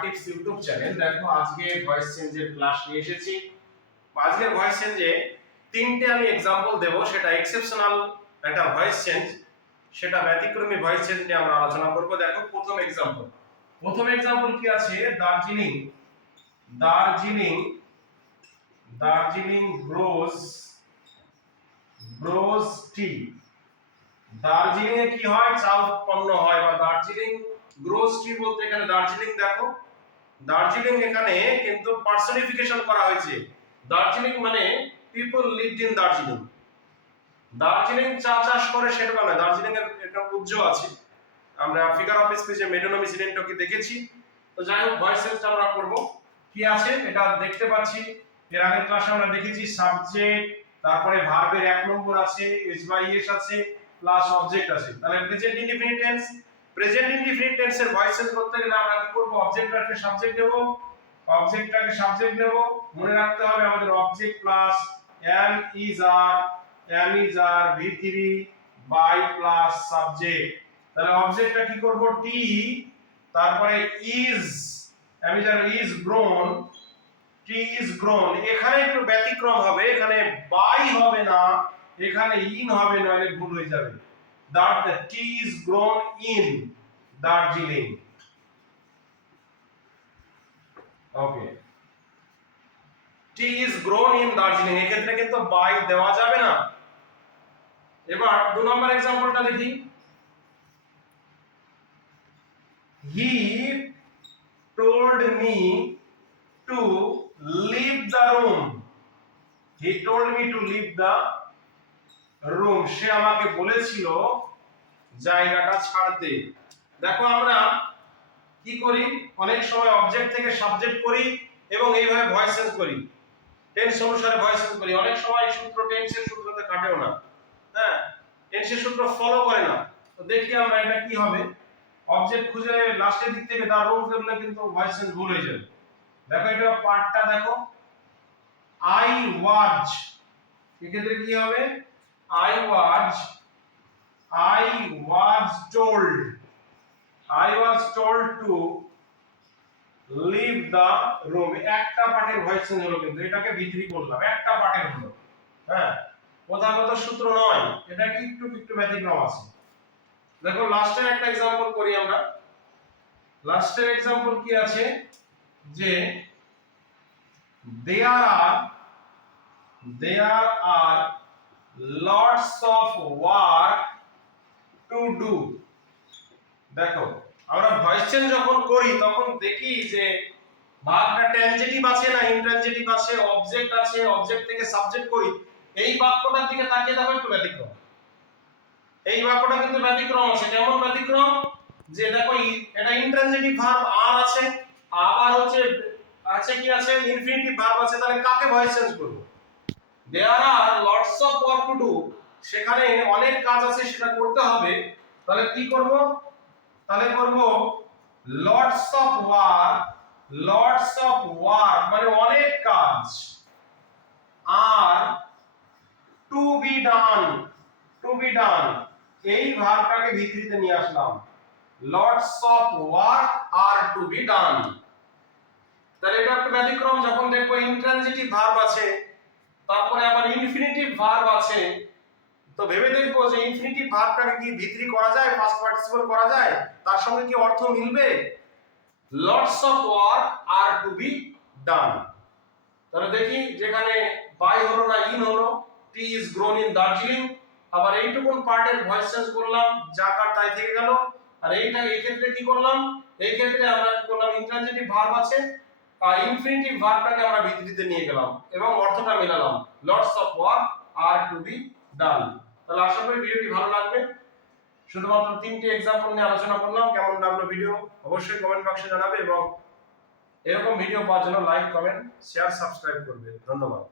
Tips YouTube channel দেখো আজকে voice চেঞ্জের ক্লাস নিয়ে এসেছি। আজকের ভয়েস চেঞ্জে তিনটে আমি এক্সাম্পল দেব, সেটা এক্সেপশনাল একটা ভয়েস চেঞ্জ সেটা ব্যতিক্রমী ভয়েস চেঞ্জ নিয়ে আমরা আলোচনা করব। দেখো প্রথম এক্সাম্পল প্রথম এক্সাম্পল কি আছে? Darjeeling. Darjeeling Darjeeling grows grows tea Darjeeling এ কি হয়? চা উৎপন্ন হয় বা দার্জিলিং গ্রোজ টি বলতে এখানে দার্জিলিং দেখো। দার্জিলিং এখানে কিন্তু পার্সনিফিকেশন করা হয়েছে। দার্জিলিং মানে people lived in Darjeeling. Darjeeling চা চাষ করে সেটা নয়, দার্জিলিং এর একটা উজ্জ্ব আছে। আমরা ফিগার অফ স্পিচে মেডোনমি সিডেন্টকে দেখেছি। তো যাই হোক ভয়েস চেঞ্জটা আমরা করব। কি আছে? এটা দেখতে পাচ্ছি। এর আগের ক্লাসে আমরা দেখেছি সাবজেক্ট তারপরে ভার্বের এক নম্বর আছে এস বাই এস আছে প্লাস অবজেক্ট আছে। তাহলে present indefinite tense present indefinite টেন্সের ভয়েস চেঞ্জ করতে গেলে আমরা কি করব অবজেক্টটাকে সাবজেক্ট নেব অবজেক্টটাকে সাবজেক্ট নেব, মনে রাখতে হবে আমাদের object plus am is are am is are V three by plus subject তাহলে অবজেক্টটা কি করব? টি তারপরে is am is are is grown tea is grown এখানে একটু ব্যতিক্রম হবে, এখানে বাই হবে না, এখানে ইন হবে, নাহলে ভুল হয়ে যাবে। That the tea is grown in Darjeeling okay tea is grown in Darjeeling এক্ষেত্রে কিন্তু বাই দেওয়া যাবে না এবার দু নম্বর এক্সাম্পলটা দেখি হি told me to leave the room he told me to leave the room সে আমাকে বলেছিল, জায়গাটা ছাড়তে দেখো আমরা কি করি? অনেক সময় অবজেক্ট থেকে সাবজেক্ট করি এবং এইভাবে ভয়েস চেঞ্জ করি। টেন্স অনুসারে ভয়েস চেঞ্জ করি। অনেক সময় সূত্র টেন্সের সূত্রতে কাটেও না। হ্যাঁ? টেন্সের সূত্র ফলো করে না। তো দেখি আমরা এটা কি হবে? অবজেক্ট খুঁজে লাস্টের দিক থেকে তার রুম করলে কিন্তু ভয়েস চেঞ্জ ভুল হয়ে যাবে। দেখো এটা পার্টটা দেখো। আই ওয়াজ এক্ষেত্রে কি হবে? I was I was told I was told to leave the room একটা পার্টের ভয়েস চেঞ্জ হলো কিন্তু, এটাকে ভিতরি করলাম একটা পার্টের হলো হ্যাঁ প্রথাগত সূত্র নয়, এটা কি একটু একটু ব্যতিক্রম আছে। দেখো লাস্টের একটা এক্সাম্পল করি আমরা। লাস্টের এক্সাম্পল কি আছে? যে there are there are lots of work to do দেখো, আমরা ভয়েস চেঞ্জ যখন করি, তখন দেখি যে ভাগটা ট্যানজেটিভ আছে না ইনট্রানজেটিভ আছে অবজেক্ট আছে অবজেক্ট থেকে সাবজেক্ট করি, এই বাক্যটার দিকে তাকিয়ে দেখো একটু ব্যতিক্রম। এই বাক্যটা কিন্তু ব্যতিক্রম আছে কেমন ব্যতিক্রম যে দেখো এটা ইনট্রানজিটিভ ভার্ব আর আছে, আবার হচ্ছে, আছে কি আছে? ইনফিনিটিভ ভার্ব আছে, তাহলে কাকে ভয়েস চেঞ্জ করব? There are lots of work to do সেখানে অনেক কাজ আছে, সেটা করতে হবে। তাহলে কি করব? তাহলে করব lots of work lots of work মানে অনেক কাজ। আর to be done to be done এই ভার্বটাকে ভিতরিতে নিয়ে আসলাম। Lots of work R to be done তাহলে এটা একটা ব্যতিক্রম, যখন দেখব ইন্ট্রানজিটিভ ভার্ব আছে তারপরে আবার ইনফিনিটিভ ভার্ব আছে। তো ভেবে দেখব যে ইনফিনিটিভ ভার্বটাকে কি ভিতরি করা যায় পাস্ট পার্টিসিপল করা যায়? তার সঙ্গে কি অর্থ মিলবে? Lots of work R to be done তাহলে দেখি যেখানে বাই হলো না ইন হলো tea is grown in Darjeeling আবার এইটুকুন পার্টের ভয়েস চেঞ্জ করলাম যা কার তাই থেকে গেল। আর এইটা এই ক্ষেত্রে কি করলাম? এই ক্ষেত্রে আমরা কি করলাম? ইন্ট্রানজিটিভ ভার্ব আছে। ইনফিনিটিভ ভার্বটাকে আমরা ভিত্তিতে নিয়ে গেলাম এবং অর্থটা মেলালাম। Lots of work R to be done তাহলে আশা করি ভিডিওটি ভালো লাগবে। শুধুমাত্র তিনটি এক্সাম্পল নিয়ে আলোচনা করলাম। কেমন লাগল ভিডিও অবশ্যই কমেন্ট বক্সে জানাবে এবং এরকম ভিডিও পাওয়ার জন্য লাইক কমেন্ট শেয়ার সাবস্ক্রাইব করবে। ধন্যবাদ।